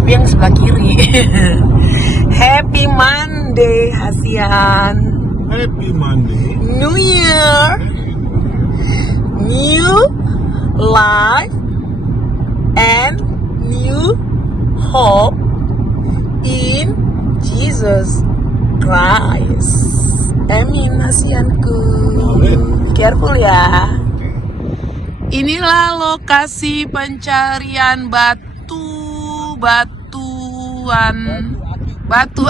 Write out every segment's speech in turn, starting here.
tapi yang sebelah kiri. Happy Monday, Hasian. Happy Monday. New Year, new life, and new hope in Jesus Christ. Amin, Hasianku. Careful ya. Inilah lokasi pencarian batu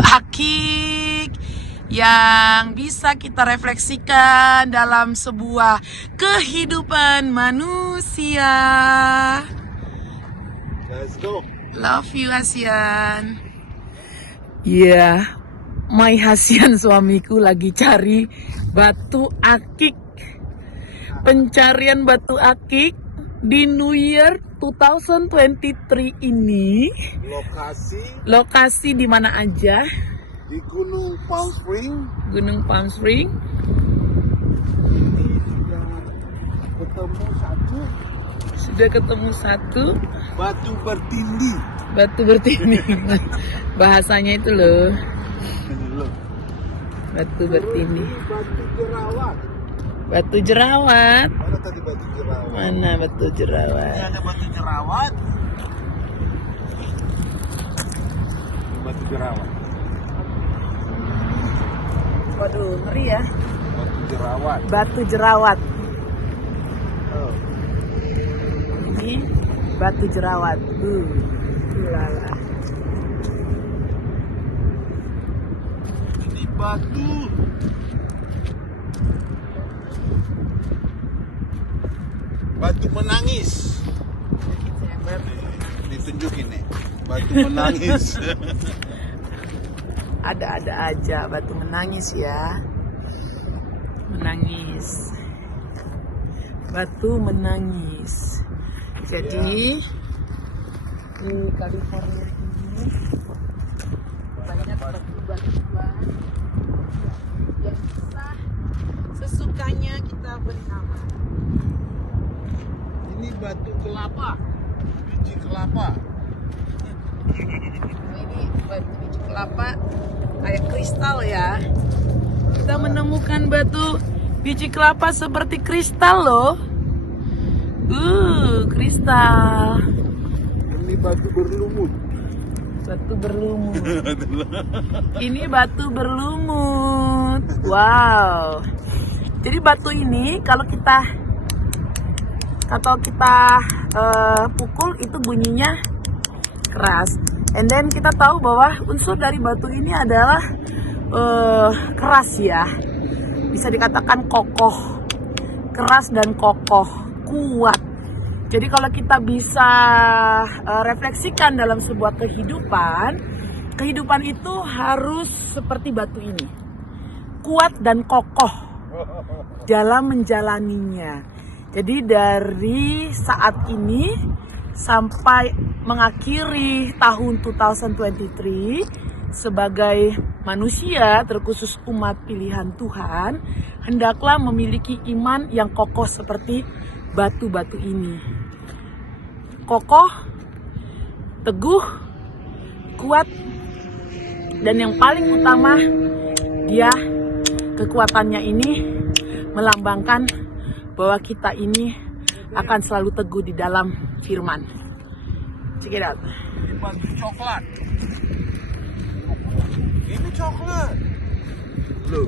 akik yang bisa kita refleksikan dalam sebuah kehidupan manusia. Let's go. Love you, Hasian. My Hasian suamiku lagi cari batu akik. Pencarian batu akik di New Year 2023 ini. Lokasi di mana aja? Di Gunung Palm Spring. Gunung Palm Spring. Ini sudah ketemu satu. Sudah ketemu satu. Batu bertindih. Bahasanya itu loh. Ini loh. Batu bertindih. Batu jerawat. Batu jerawat. Mana tadi batu jerawat? Mana batu jerawat? Ini ada batu jerawat. Batu jerawat. Waduh, ngeri ya. Batu jerawat. Batu jerawat. Oh. Ini batu jerawat. Lala. Ini batu. Batu menangis. Ditunjukin nih. Batu menangis. Ada-ada aja batu menangis ya. Menangis. Batu menangis. Jadi di California ini banyak batu-batuan yang bisa sesukanya kita beri nama. Ini batu kelapa. Biji kelapa. Ini batu biji kelapa kayak kristal ya. Kita menemukan batu biji kelapa seperti kristal loh. Kristal. Ini batu berlumut. Batu berlumut. Ini batu berlumut. Wow. Jadi batu ini kalau kita pukul itu bunyinya keras. And then kita tahu bahwa unsur dari batu ini adalah keras ya. Bisa dikatakan kokoh. Keras dan kokoh, kuat. Jadi kalau kita bisa refleksikan dalam sebuah kehidupan itu harus seperti batu ini. Kuat dan kokoh dalam menjalaninya. Jadi dari saat ini sampai mengakhiri tahun 2023 sebagai manusia terkhusus umat pilihan Tuhan, hendaklah memiliki iman yang kokoh seperti batu-batu ini. Kokoh, teguh, kuat, dan yang paling utama dia kekuatannya ini melambangkan bahwa kita ini akan selalu teguh di dalam firman. Check it out. Ini batu coklat. Ini coklat. Loh.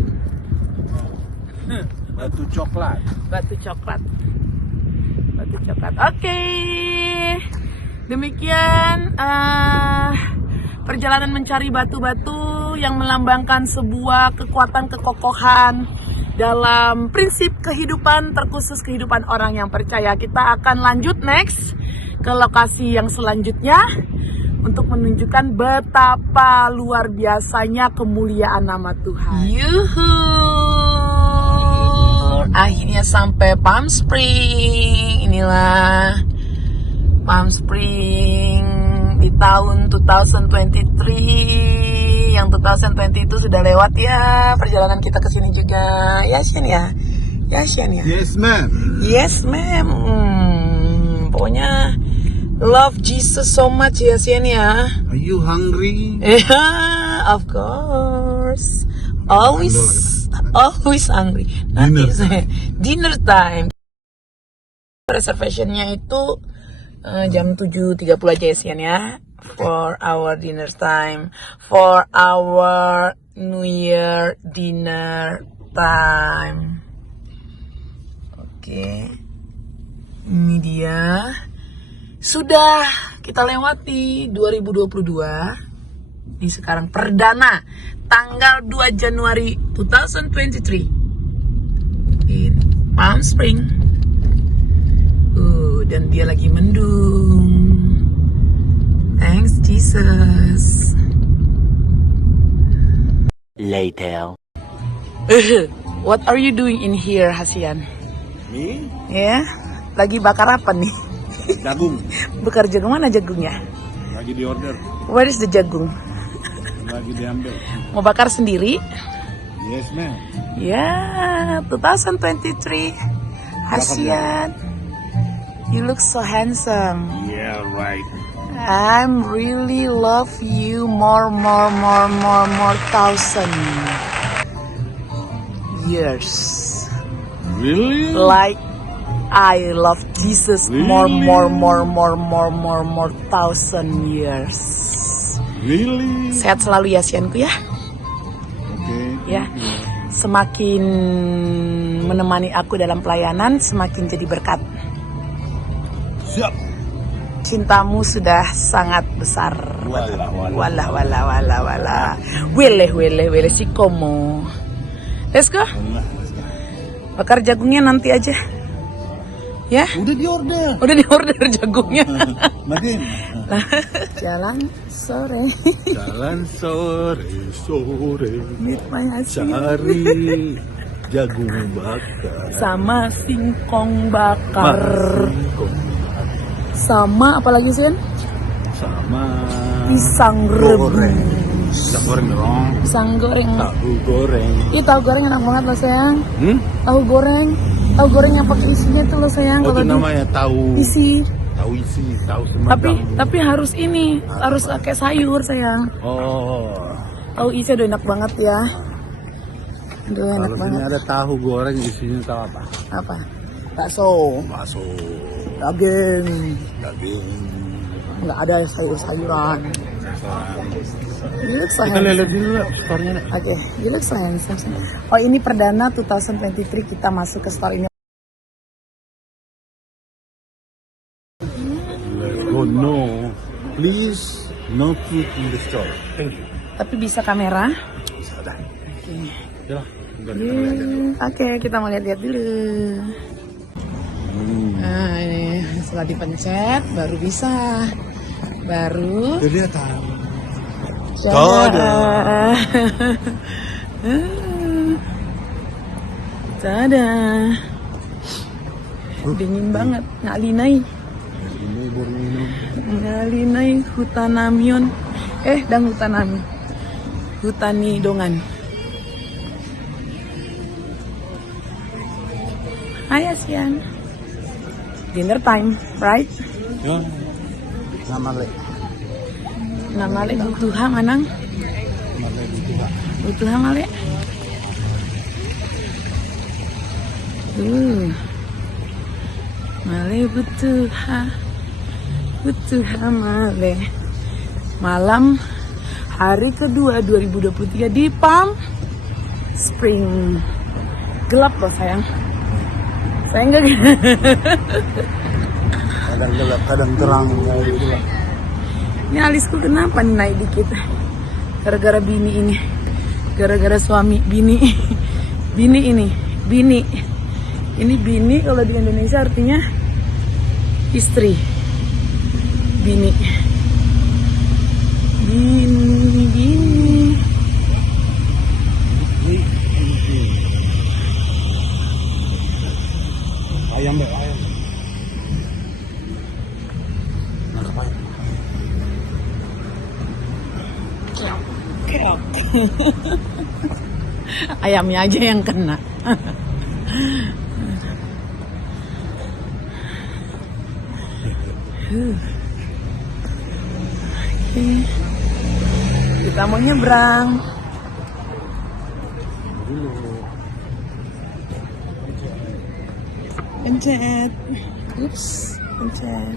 Batu coklat. Batu coklat. Batu coklat. Oke. Demikian perjalanan mencari batu-batu yang melambangkan sebuah kekuatan kekokohan dalam prinsip kehidupan, terkhusus kehidupan orang yang percaya. Kita akan lanjut next ke lokasi yang selanjutnya untuk menunjukkan betapa luar biasanya kemuliaan nama Tuhan. Yuhu! Akhirnya sampai Palm Spring. Inilah Palm Spring di tahun 2023. Yang 2022 sudah lewat ya. Perjalanan kita ke sini juga. Ya, Shen ya. Ya, Shen ya. Yes, ma'am. Yes, ma'am. Pokoknya love Jesus so much ya Sian ya. Are you hungry? Yeah, of course. Always hungry. Dinner time. Reservationnya itu jam 7.30 aja ya Sian ya. For our dinner time. For our New Year dinner time. Oke. Ini dia. Sudah kita lewati 2022. Di sekarang perdana tanggal 2 Januari 2023 in Palm Spring. Dan dia lagi mendung. Thanks Jesus. Later. What are you doing in here, Hasian? Me? Ya, lagi bakar apa nih? Jagung. Bakar jagung, mana jagungnya? Lagi di order. Where is the jagung? Lagi diambil. Mau bakar sendiri? Yes, ma'am. Ya, 2023. Hasian, you look so handsome. Yeah, right. I'm really love you more thousand years. Really? Like I love Jesus more thousand years. Really? Sehat selalu ya Sianku ya. Okay. Ya. Semakin menemani aku dalam pelayanan, semakin jadi berkat. Siap. Cintamu sudah sangat besar. Wala. Wele si komo. Let's go. Bakar jagungnya nanti aja. Ya? Udah di order. Udah di order jagungnya. Nadine. Jalan sore. Jalan sore. Meet my husband. Cari jagung bakar. Sama singkong bakar. Singkong. Sama apa lagi Sin? Sama Pisang rebus. Pisang goreng dong. Pisang goreng. Tahu goreng. Ih, tahu goreng enak banget loh sayang. Tahu Tahu goreng yang pakai isinya tuh loh sayang. Oh, itu namanya tahu isi. Tahu semedang. Tapi harus ini, harus pakai sayur sayang. Oh. Tahu isi udah enak banget ya. Aduh enak Kalau banget. ini ada tahu goreng isinya tahu apa? Apa? Bakso. Daging. Nggak ada sayur-sayuran. You look so Kita handsome. lihat dulu store-nya. Oke, you look so handsome. Oh ini perdana 2023 kita masuk ke store ini. Oh no, please no food in the store. Thank you. Tapi bisa kamera. Sudah. Oke. Ya, Oke, kita mau lihat-lihat dulu. Nah ini setelah dipencet baru bisa. Baru. Lihat tahu. Tada. Dingin banget, ngalinai. Ini baru minum. Ngalinai hutanamion. Dan hutanami. Hutani dongan. Hai Asian. Dinner time, right? Ya. Nama Namale butuha manang. Butuha male. Male butuha male. Malam hari kedua 2023 di Palm Spring. Gelap loh sayang. Sayang gak? Kadang gelap, kadang terang. Ini alisku kenapa nih naik dikit? Gara-gara bini ini. Gara-gara suami bini. Bini ini. Bini. Ini bini kalau di Indonesia artinya istri. Bini. Bini. Ayam. Nangkap ayam. Keok. Ayamnya aja yang kena. Kita mau nyebrang. Pencet. Ups, pencet.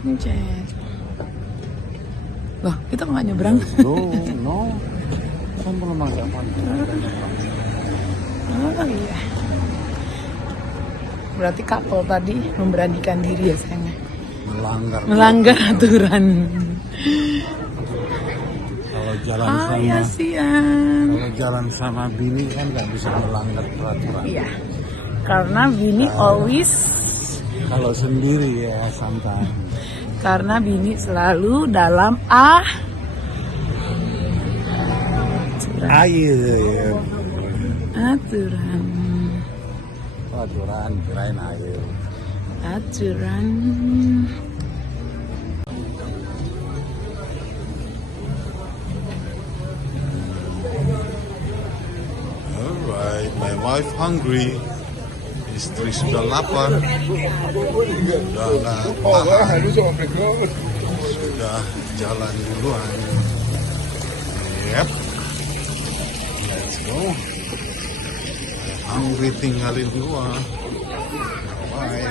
Pencet. Loh, kita nggak nyebrang? No. Kan belum ada apa. Oh iya. Berarti couple tadi memberanikan diri ya sayangnya. Melanggar aturan. Kalau jalan Ya sama siang. kalau jalan sama bini kan nggak bisa melanggar peraturan. Iya. Karena Bini always. Kalau sendiri ya santai. Karena Bini selalu dalam Air. aturan. Aturan kirain air. Aturan. Alright, my wife hungry. Istri sudah lapar. Sudah nggak tahan. Sudah jalan duluan. Yep. Let's go. Hungry tinggalin gua. Bye.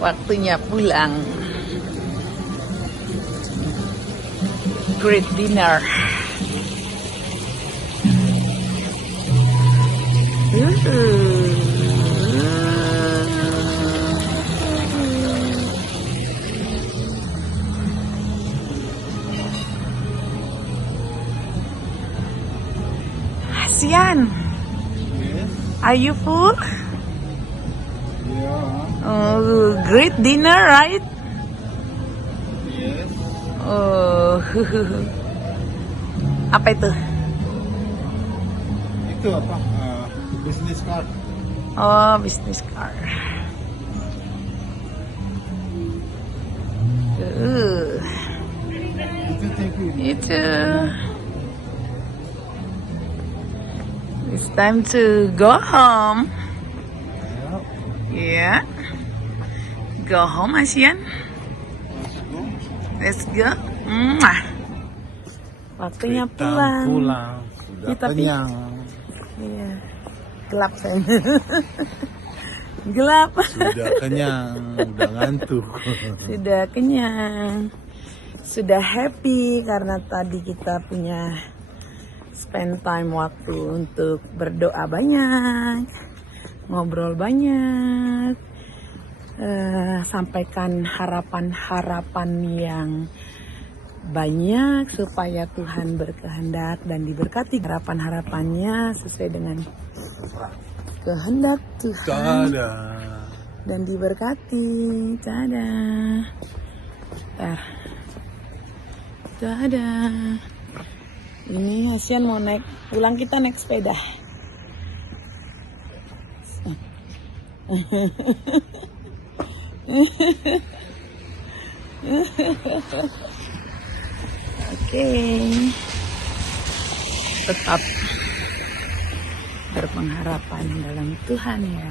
Waktunya pulang. Great dinner. Asian, are you full? Oh, great dinner, right? Yes. Oh, apa itu? Itu apa? Business card. Oh, business card. Itu thank you. Itu. It's time to go home. Yeah. Go home, Asian. Let's go. Let's go. Mwah. Waktunya Kita pulang. Sudah Kita kenyang. Iya. Gelap sayang. Gelap. Sudah kenyang. Udah ngantuk. Sudah kenyang. Sudah happy karena tadi kita punya spend time waktu untuk berdoa banyak, ngobrol banyak, sampaikan harapan-harapan yang banyak supaya Tuhan berkehendak dan diberkati. Harapan-harapannya sesuai dengan kehendak Tuhan dan diberkati. Dadah. Ini Asian mau naik, pulang kita naik sepeda. Oke. Tetap berpengharapan dalam Tuhan ya.